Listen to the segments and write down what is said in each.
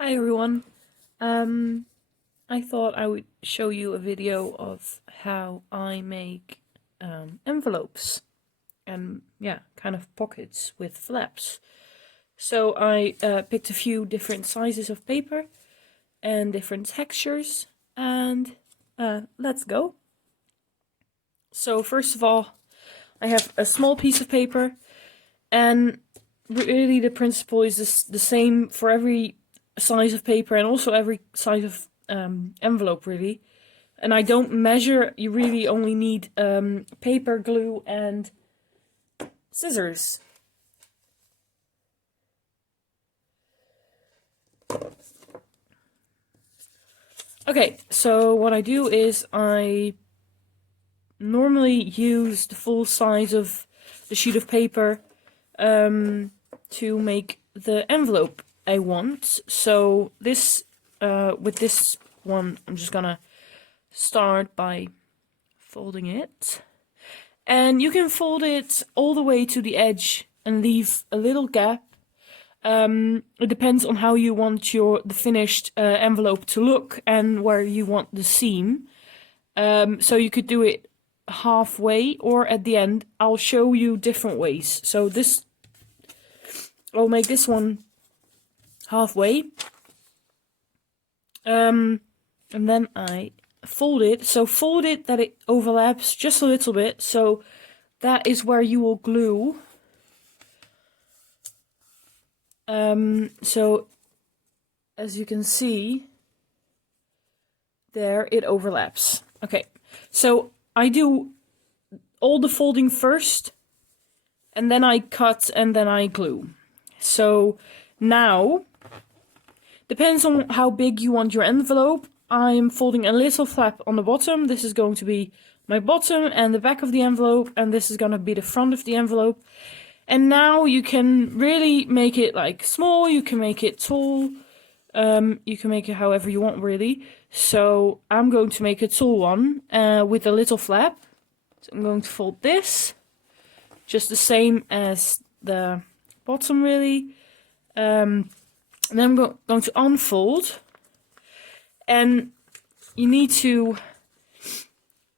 Hi everyone. Um, I thought I would show you a video of how I make envelopes and kind of pockets with flaps. So I picked a few different sizes of paper and different textures, and let's go. So first of all, I have a small piece of paper, and really the principle is the same for every size of paper and also every size of envelope really. And I don't measure, you really only need paper, glue and scissors. Okay, so what I do is I normally use the full size of the sheet of paper to make the envelope I want. So this, with this one, I'm just gonna start by folding it. And you can fold it all the way to the edge and leave a little gap. It depends on how you want the finished envelope to look and where you want the seam. So you could do it halfway or at the end. I'll show you different ways. So I'll make this one halfway. And then I fold it. So fold it that it overlaps just a little bit. So that is where you will glue. So as you can see, there it overlaps. Okay, so I do all the folding first, and then I cut, and then I glue. So now, depends on how big you want your envelope. I'm folding a little flap on the bottom. This is going to be my bottom and the back of the envelope, and this is going to be the front of the envelope. And now you can really make it like small, you can make it tall, you can make it however you want really. So I'm going to make a tall one with a little flap. So I'm going to fold this, just the same as the bottom really. And then I'm going to unfold. And you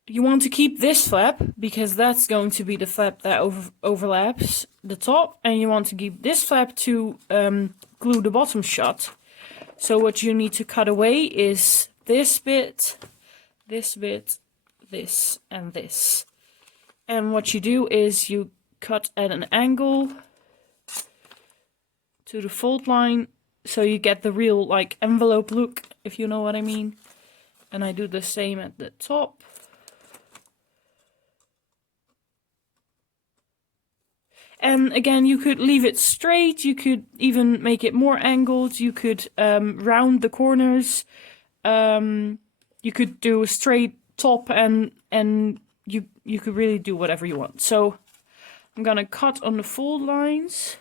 want to keep this flap because that's going to be the flap that overlaps the top, and you want to keep this flap to glue the bottom shut. So what you need to cut away is this bit, this bit, this, and this. And what you do is you cut at an angle to the fold line, so you get the real like envelope look, if you know what I mean. And I do the same at the top. And again, you could leave it straight, you could even make it more angled, you could round the corners, you could do a straight top, and you could really do whatever you want. So I'm gonna cut on the fold lines.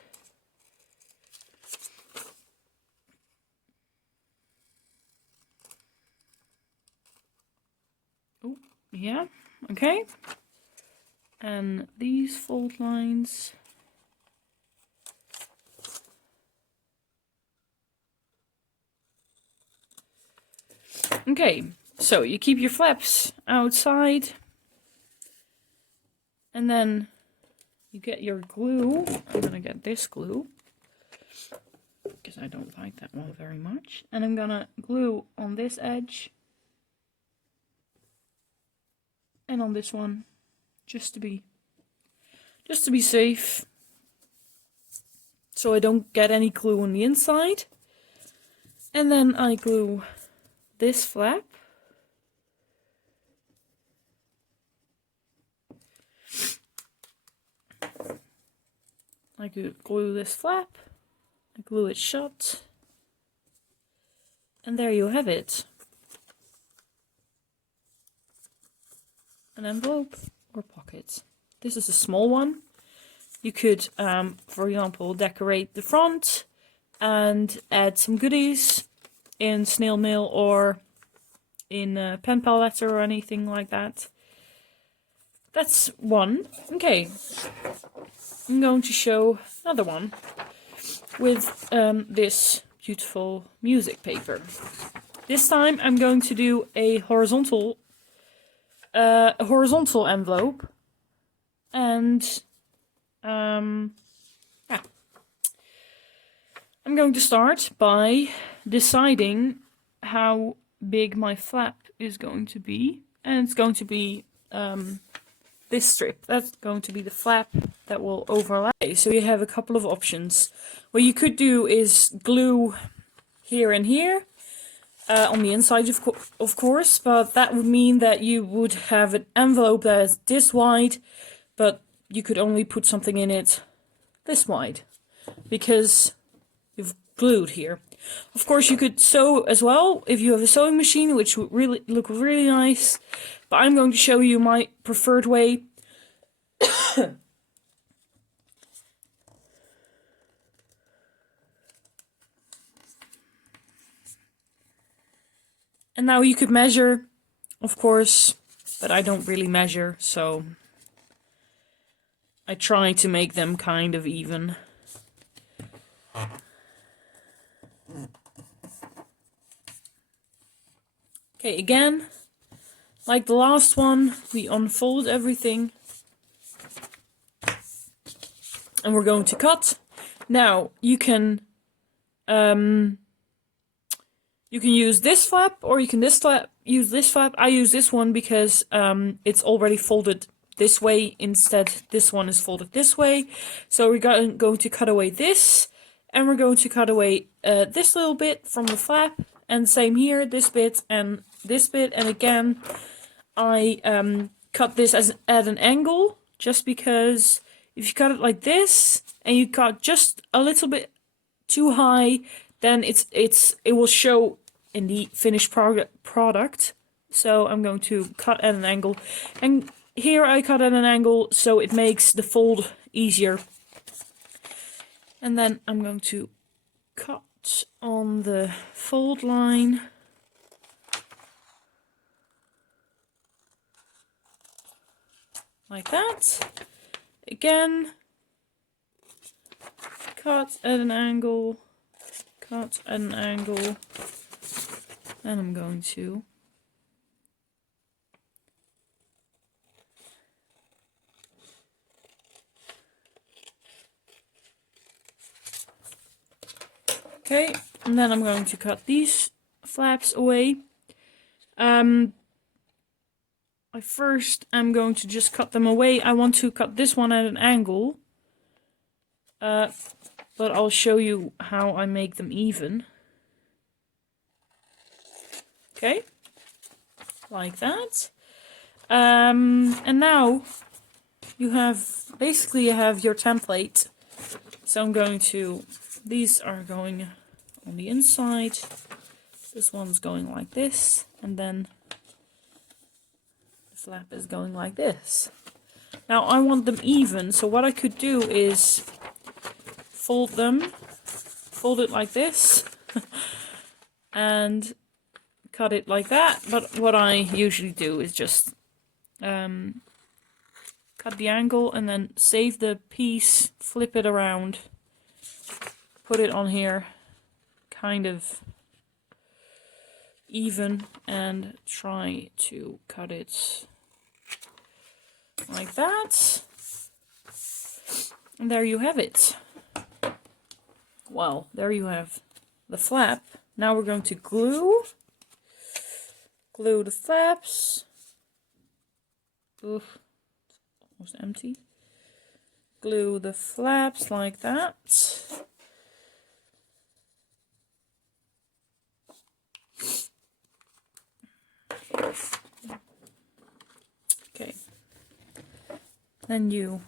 Oh, yeah, okay. And these fold lines. Okay, so you keep your flaps outside, and then you get your glue. I'm gonna get this glue because I don't like that one very much, and I'm gonna glue on this edge and on this one, just to be safe, so I don't get any glue on the inside. And then I glue this flap. I could glue this flap, I glue it shut, and there you have it. An envelope or pocket. This is a small one. You could, for example, decorate the front and add some goodies in snail mail or in pen pal letter or anything like that. That's one. Okay, I'm going to show another one with this beautiful music paper. This time I'm going to do a horizontal envelope, and yeah. I'm going to start by deciding how big my flap is going to be, and it's going to be this strip. That's going to be the flap that will overlap. Okay, so you have a couple of options. What you could do is glue here and here on the inside, of course, but that would mean that you would have an envelope that is this wide, but you could only put something in it this wide because you've glued here. Of course, you could sew as well if you have a sewing machine, which would really look really nice. But I'm going to show you my preferred way. And now you could measure, of course, but I don't really measure, so I try to make them kind of even. Okay, again, like the last one, we unfold everything. And we're going to cut. Now, you can use this flap, or you can use this flap. I use this one because it's already folded this way. Instead, this one is folded this way. So we're going to cut away this, and we're going to cut away this little bit from the flap, and same here, this bit and this bit. And again, I cut this at an angle, just because if you cut it like this and you cut just a little bit too high, then it will show in the finished product. So I'm going to cut at an angle, and here I cut at an angle so it makes the fold easier. And then I'm going to cut on the fold line. Like that. Again, cut at an angle, cut at an angle, and I'm going to okay, and then I'm going to cut these flaps away. I'm going to just cut them away. I want to cut this one at an angle, but I'll show you how I make them even. Okay, like that. And now you have your template. So I'm going to, these are going on the inside. This one's going like this, and then flap is going like this. Now I want them even, so what I could do is fold it like this, and cut it like that. But what I usually do is just cut the angle and then save the piece, flip it around, put it on here, kind of even, and try to cut it like that. And there you have it. Well, there you have the flap. Now we're going to glue the flaps. Oof, almost empty. Glue the flaps like that. Okay. Then you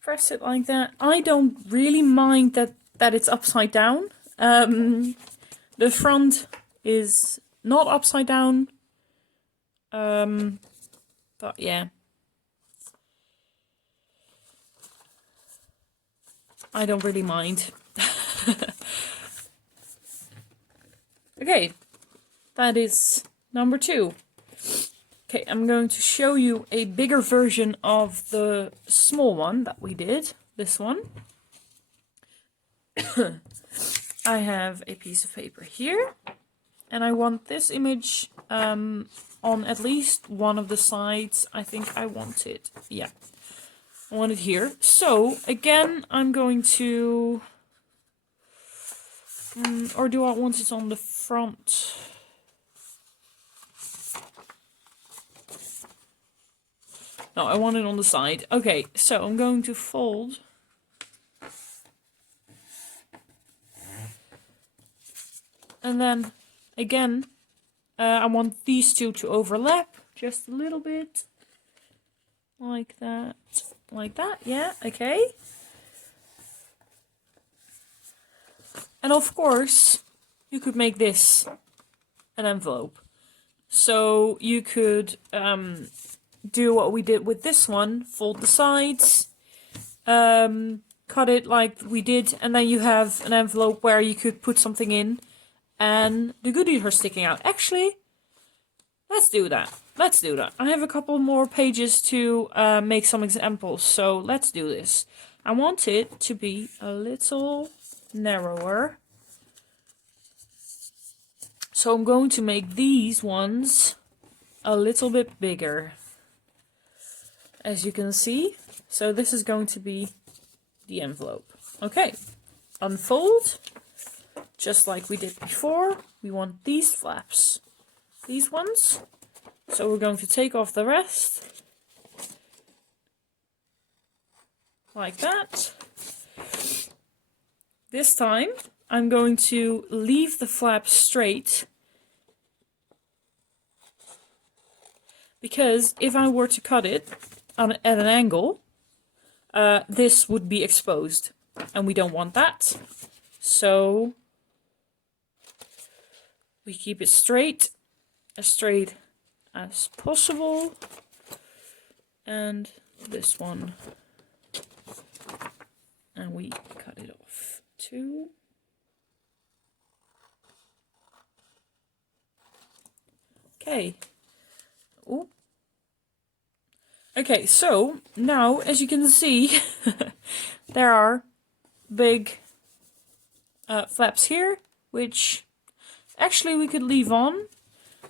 press it like that. I don't really mind that it's upside down. The front is not upside down. But yeah. I don't really mind. Okay. That is number 2. Okay, I'm going to show you a bigger version of the small one that we did. This one. I have a piece of paper here, and I want this image on at least one of the sides. I think I want it, yeah, I want it here. So again, I'm going to, or do I want it on the front? No, I want it on the side. Okay, so I'm going to fold. And then, again, I want these two to overlap just a little bit. Like that. Like that, yeah, okay. And of course, you could make this an envelope. So you could do what we did with this one, fold the sides, cut it like we did, and then you have an envelope where you could put something in, and the goodies are sticking out. Actually, let's do that. Let's do that. I have a couple more pages to make some examples, so let's do this. I want it to be a little narrower. So I'm going to make these ones a little bit bigger, as you can see. So this is going to be the envelope. Okay, unfold, just like we did before. We want these flaps, these ones. So we're going to take off the rest, like that. This time, I'm going to leave the flap straight, because if I were to cut it at an angle, this would be exposed, and we don't want that. So we keep it straight as possible, and this one, and we cut it off too. Okay. Ooh. Okay, so now, as you can see, there are big flaps here, which actually we could leave on.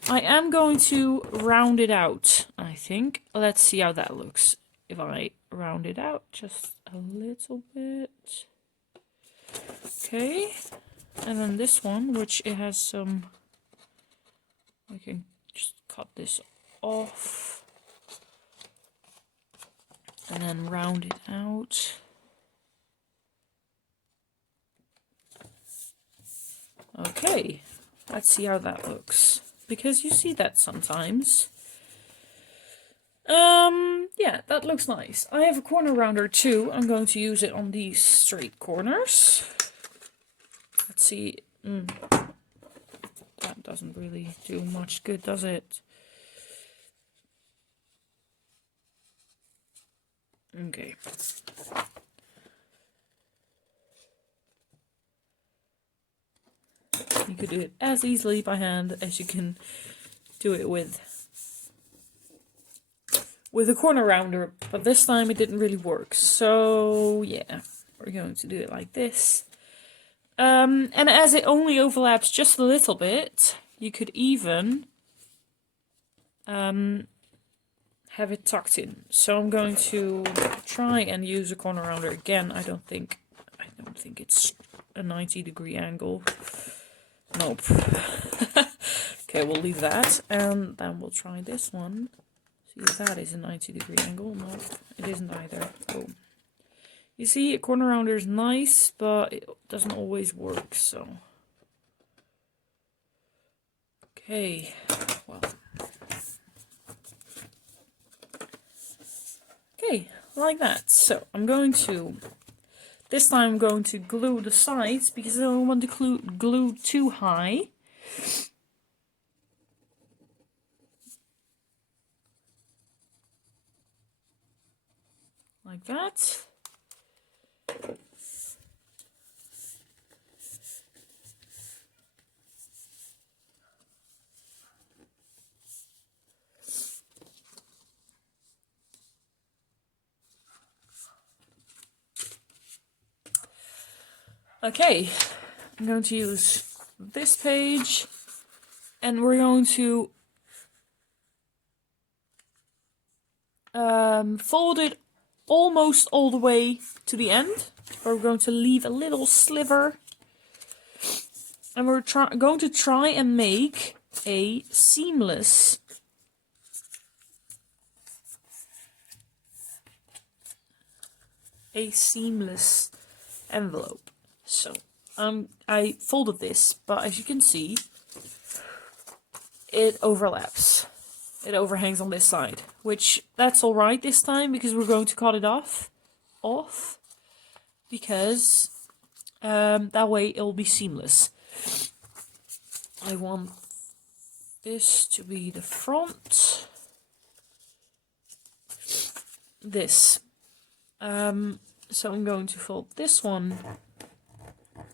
I am going to round it out, I think. Let's see how that looks if I round it out just a little bit. Okay, and then this one, which it has some, I can just cut this off and then round it out. Okay, let's see how that looks, because you see that sometimes. Yeah, that looks nice. I have a corner rounder too. I'm going to use it on these straight corners. Let's see. That doesn't really do much good, does it? Okay. You could do it as easily by hand as you can do it with a corner rounder, but this time it didn't really work. So yeah, we're going to do it like this. And as it only overlaps just a little bit, you could even have it tucked in. So I'm going to try and use a corner rounder again. I don't think it's a 90-degree angle. Nope. Okay, we'll leave that, and then we'll try this one. See if that is a 90-degree angle. No, it isn't either. Oh. You see, a corner rounder is nice, but it doesn't always work, so. Okay, well. Okay, like that. So, I'm going to, this time I'm going to glue the sides, because I don't want to glue too high. Like that. Okay, I'm going to use this page and we're going to fold it almost all the way to the end. We're going to leave a little sliver and we're going to try and make a seamless envelope. So I folded this, but as you can see, it overlaps. It overhangs on this side, which that's all right this time because we're going to cut it off, because that way it'll be seamless. I want this to be the front. This. So I'm going to fold this one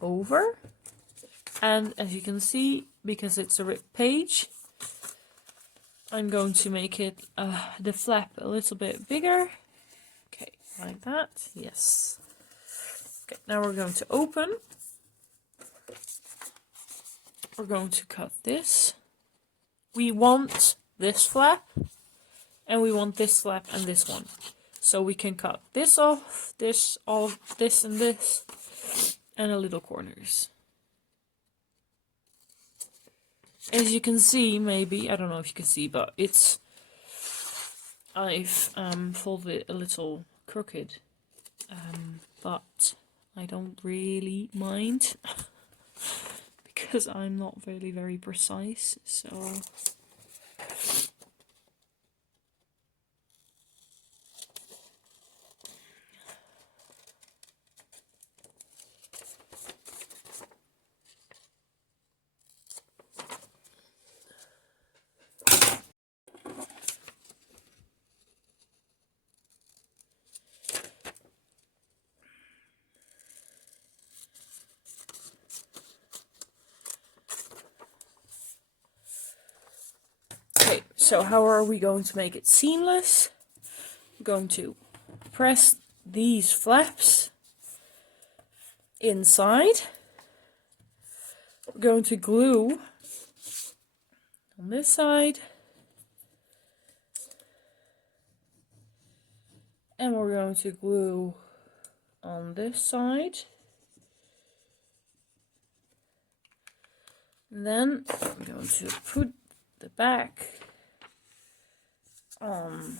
over, and as you can see, because it's a ripped page, I'm going to make it the flap a little bit bigger. Okay, like that. Yes. Okay, now we're going to open. We're going to cut this. We want this flap, and we want this flap and this one. So we can cut this off, this, all of this and this, and a little corners. As you can see, maybe, I don't know if you can see, but I've folded it a little crooked, but I don't really mind because I'm not really very precise, so... Okay, so how are we going to make it seamless? I'm going to press these flaps inside. We're going to glue on this side. And we're going to glue on this side. And then I'm going to put the back on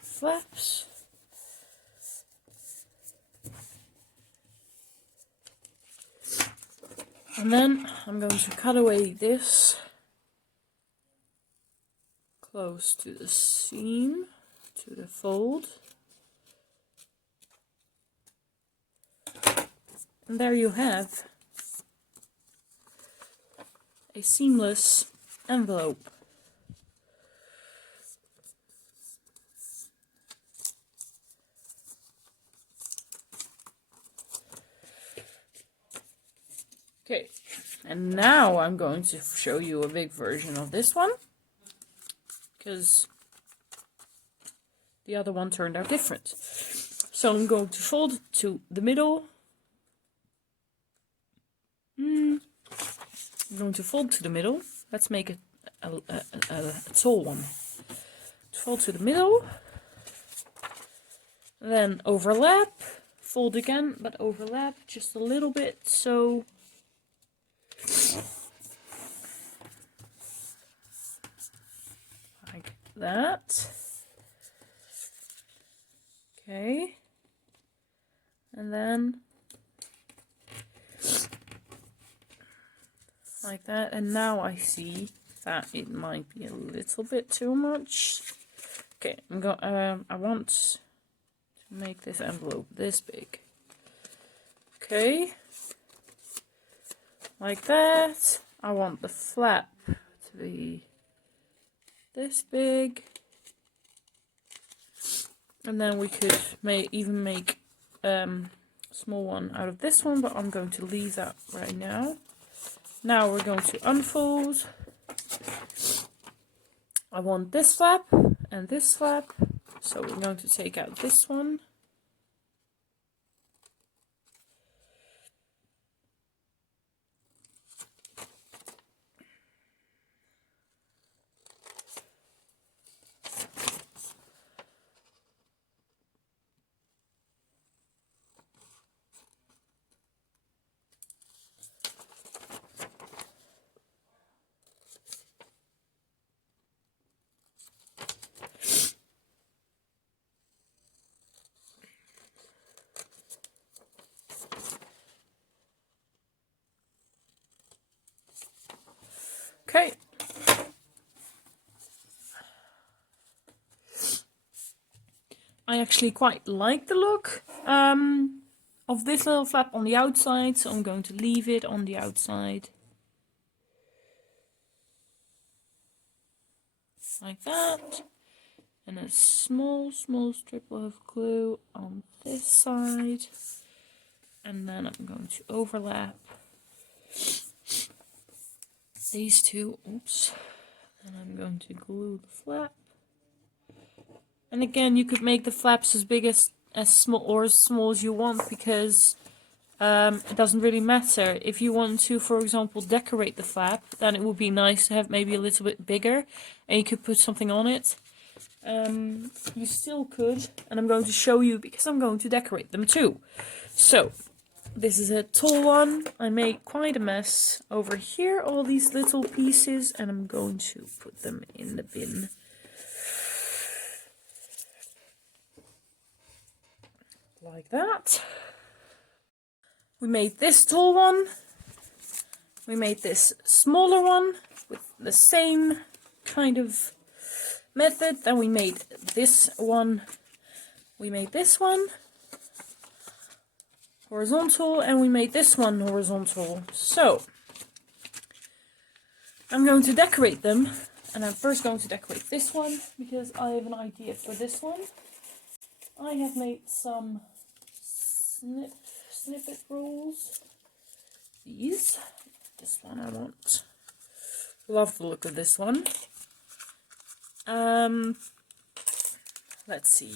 flaps. And then I'm going to cut away this close to the seam, to the fold. And there you have a seamless envelope. Okay, and now I'm going to show you a big version of this one, because the other one turned out different. So I'm going to fold it to the middle. I'm going to fold to the middle. Let's make it a tall one. Fold to the middle. Then overlap. Fold again, but overlap just a little bit, so... like that. Okay. And then... like that, and now I see that it might be a little bit too much. Okay, I want to make this envelope this big. Okay, like that. I want the flap to be this big, and then we could even make a small one out of this one, but I'm going to leave that right now. Now we're going to unfold. I want this flap and this flap, so we're going to take out this one. Okay. I actually quite like the look of this little flap on the outside, so I'm going to leave it on the outside. Like that. And a small strip of glue on this side. And then I'm going to overlap these two. Oops. And I'm going to glue the flap. And again, you could make the flaps as big as small or as small as you want, because it doesn't really matter. If you want to, for example, decorate the flap, then it would be nice to have maybe a little bit bigger, and you could put something on it. You still could, and I'm going to show you because I'm going to decorate them too. So, this is a tall one. I made quite a mess over here, all these little pieces, and I'm going to put them in the bin. Like that. We made this tall one. We made this smaller one with the same kind of method. Then we made this one. We made this one horizontal, and we made this one horizontal. So I'm going to decorate them, and I'm first going to decorate this one because I have an idea for this one. I have made some snippet rolls. These. This one I want. Love the look of this one. Let's see.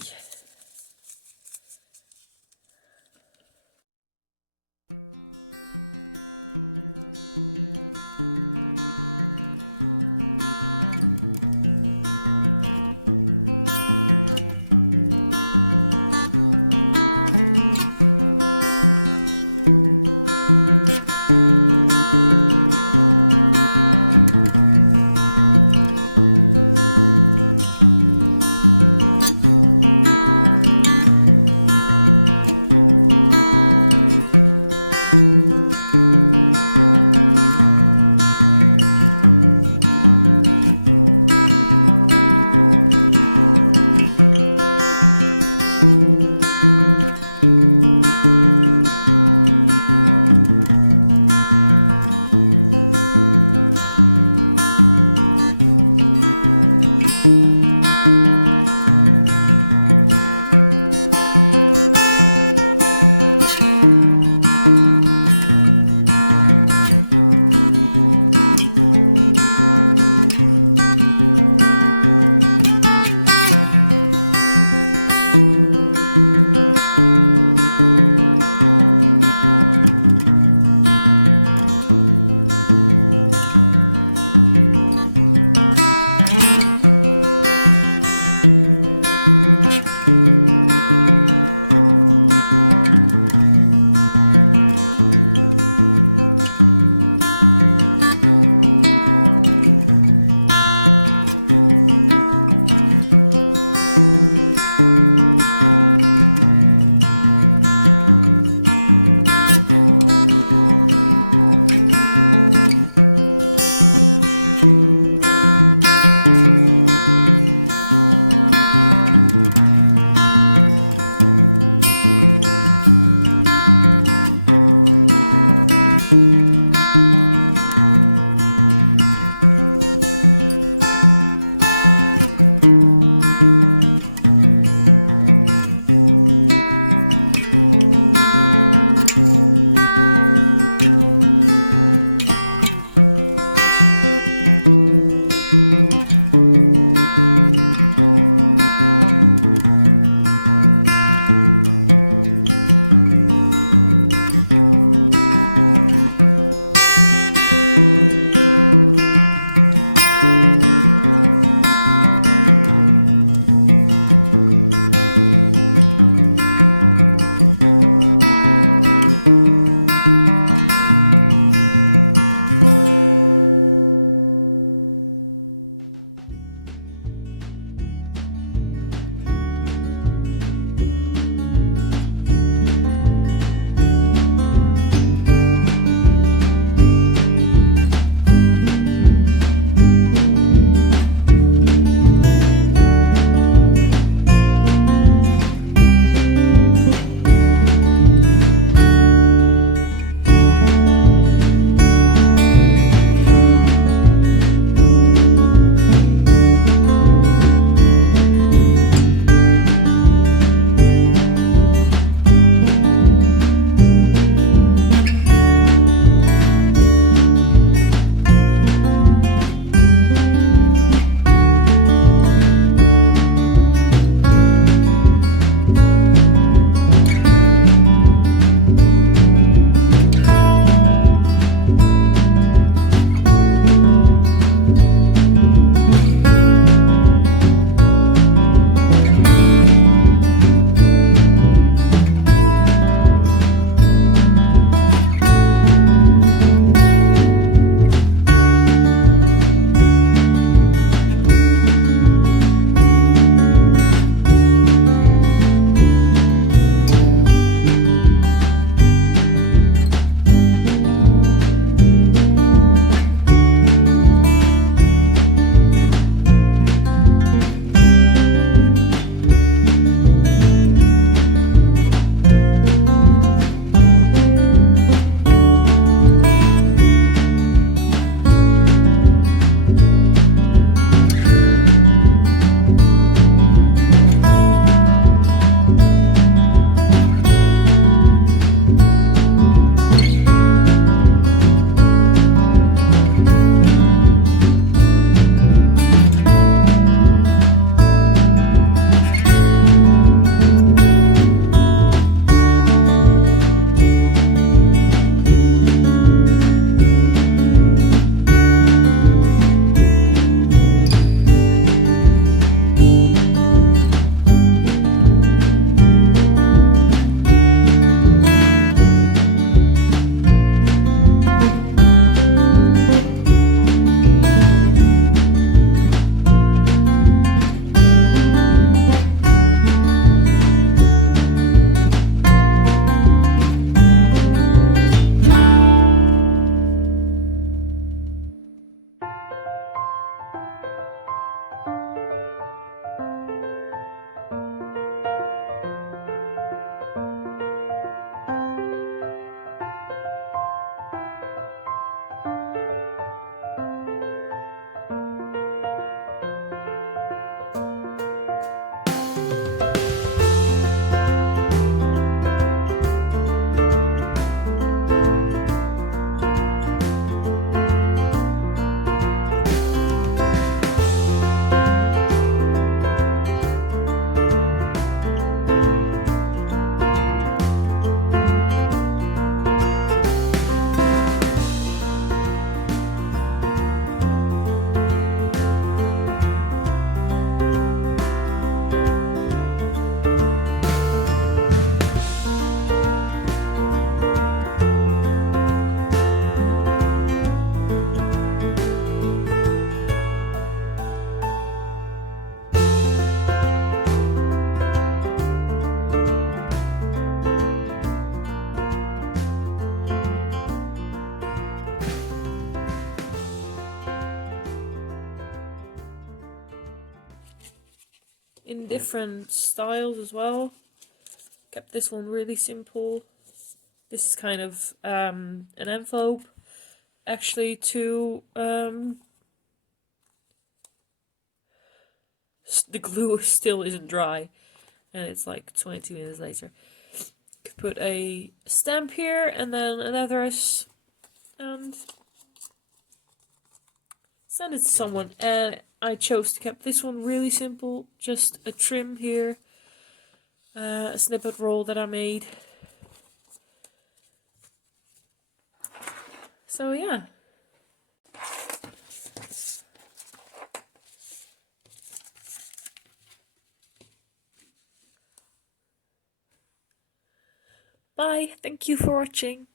different styles as well. Kept this one really simple. This is kind of an envelope actually to the glue still isn't dry, and it's like 20 minutes later. Could put a stamp here and then an address and send it to someone. And I chose to keep this one really simple, just a trim here, a snippet roll that I made. So yeah. Bye, thank you for watching.